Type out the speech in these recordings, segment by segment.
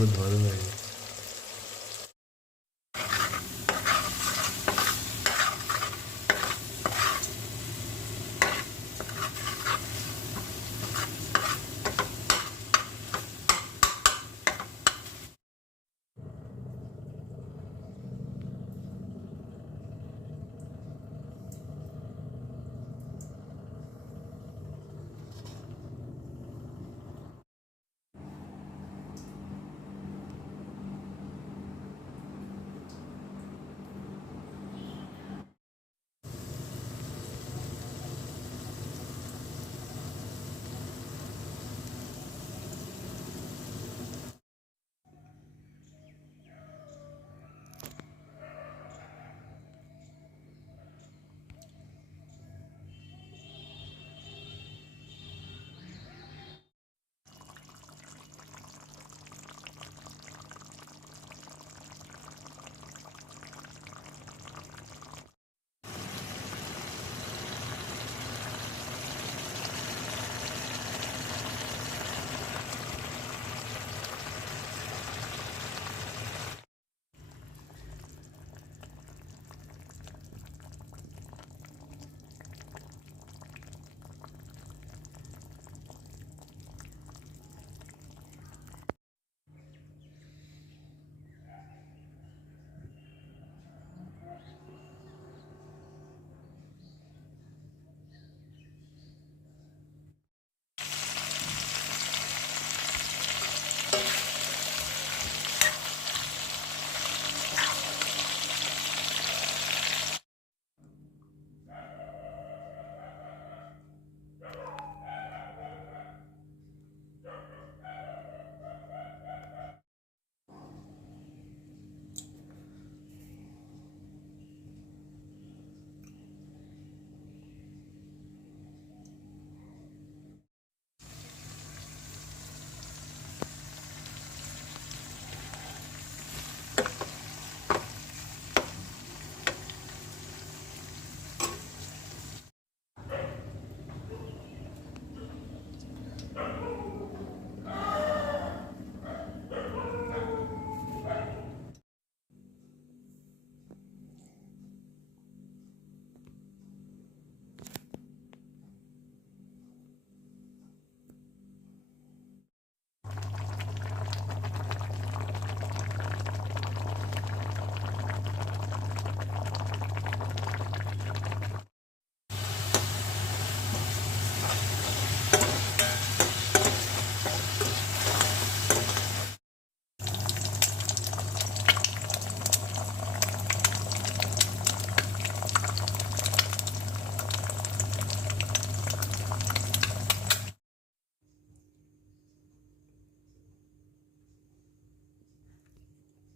বহুত ভালো লাগে।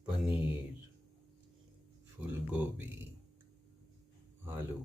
पनीर, फूलगोभी, आलू।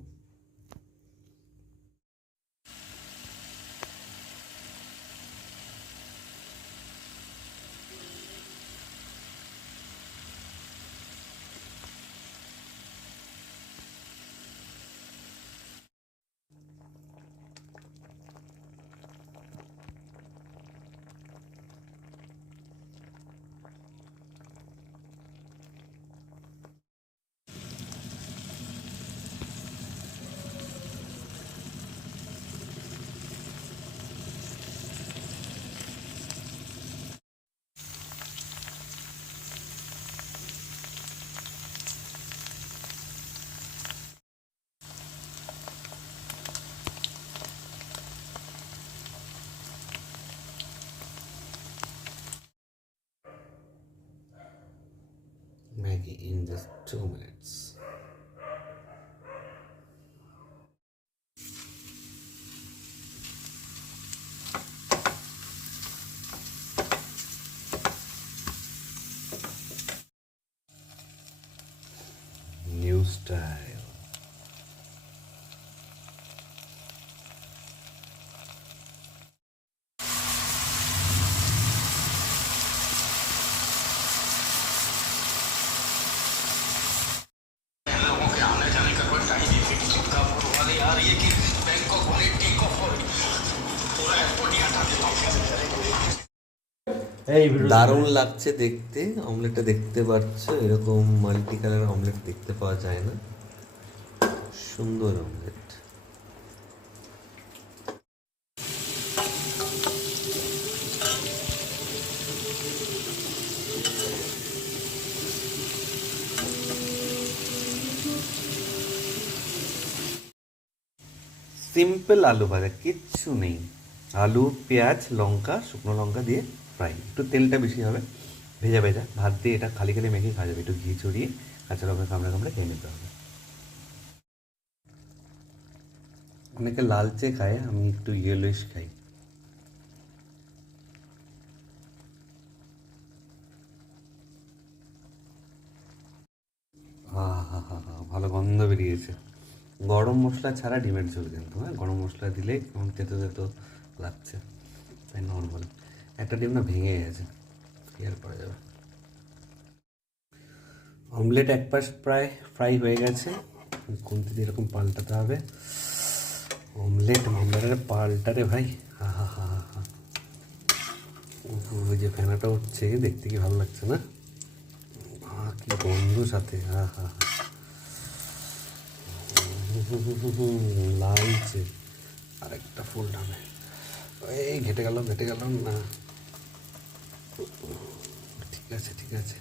Maggie in just 2 minutes. New style. দারুণ লাগছে দেখতে। অমলেটটা দেখতে পাচ্ছ, এরকম মাল্টি কালার অমলেট দেখতে পাওয়া যায় না। সুন্দর অমলেট। সিম্পল আলু ভাজা, কিচ্ছু নেই। আলু, পেঁয়াজ, লঙ্কা, শুকনো লঙ্কা দিয়ে ফ্রাই। একটু তেলটা বেশি হবে, ভেজা ভেজা ভাত দিয়ে এটা খালি খালি মেখে খাওয়া যাবে। একটু ঘি ছড়িয়ে কাঁচা লঙ্কা কামড়ে কামড়ে খেয়ে নিতে হবে। অনেকে লালচে খায়, আমি একটু ইয়েলোইশ খাই। ভালো গন্ধ বেরিয়েছে। গরম মশলা ছাড়া ডিমের ঝোল কিন্তু, হ্যাঁ গরম মশলা দিলে কেমন তেতো তেতো লাগছে, তাই নর্মাল। একটা ডিম না ভেঙে গেছে, কি আর করা যাবে। অমলেট এক পাশ প্রায় ফ্রাই হয়ে গেছে, খুন্তি দিয়ে এরকম পাল্টাতে হবে। অমলেট অমলেটের পাল্টারে ভাই, হা হা হা হা হা। ওই যে ফেনাটা উঠছে, দেখতে কি ভালো লাগছে না? কি গন্ধ সাথে, হা হা হা। লালচে আরেকটা ফুল ডানে, এই ঘেটে গেল না। ঠিক আছে ঠিক আছে।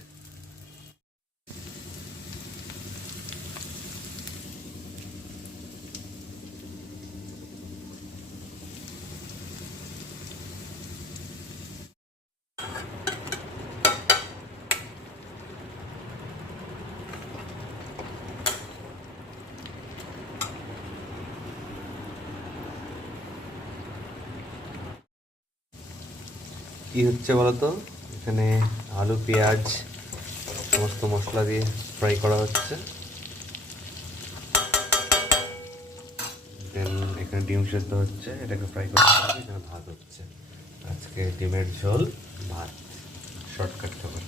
কি হচ্ছে বলতো, এখানে আলু পেঁয়াজ সমস্ত মশলা দিয়ে ফ্রাই করা হচ্ছে। দেন এখানে ডিম সেদ্ধ হচ্ছে, এটাকে ফ্রাই করা হচ্ছে। এখানে ভাত হচ্ছে, আজকে ডিমের ঝোল ভাত, শর্টকাট খাবার।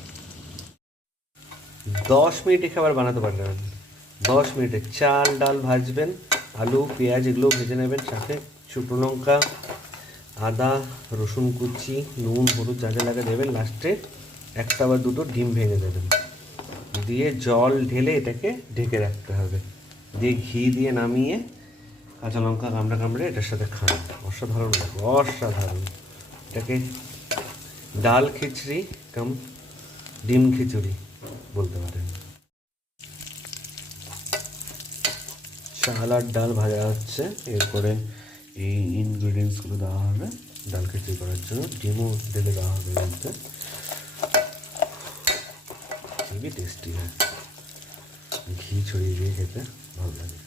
10 মিনিটে খাবার বানাতে পারবেন। 10 মিনিটে চাল ডাল ভাজবেন, আলু পেঁয়াজ এগুলো ভেজে নেবেন, সাথে শুকনো লঙ্কা, আদা রসুন কুচি, নুন হলুদ যা যা লাগে দেবেন। লাস্টে একটা বা দুটো ডিম ভেঙে দেবেন, দিয়ে জল ঢেলে এটাকে ঢেকে রাখতে হবে। দিয়ে ঘি দিয়ে নামিয়ে কাঁচা লঙ্কা কামড়ে কামড়ে এটার সাথে খান, অসাধারণ লাগবে, অসাধারণ। এটাকে ডাল খিচড়ি কাম ডিম খিচুড়ি বলতে পারেন। চাল আর ডাল ভাজা হচ্ছে, এরপরে এই ইনগ্রিডিয়েন্টসগুলো দেওয়া হবে ডাল খিচুড়ি করার জন্য। ডিমও ঢেলে দেওয়া হবে বলতে, খুবই টেস্টি হয়, ঘি ছড়িয়ে দিয়ে খেতে ভালো লাগে।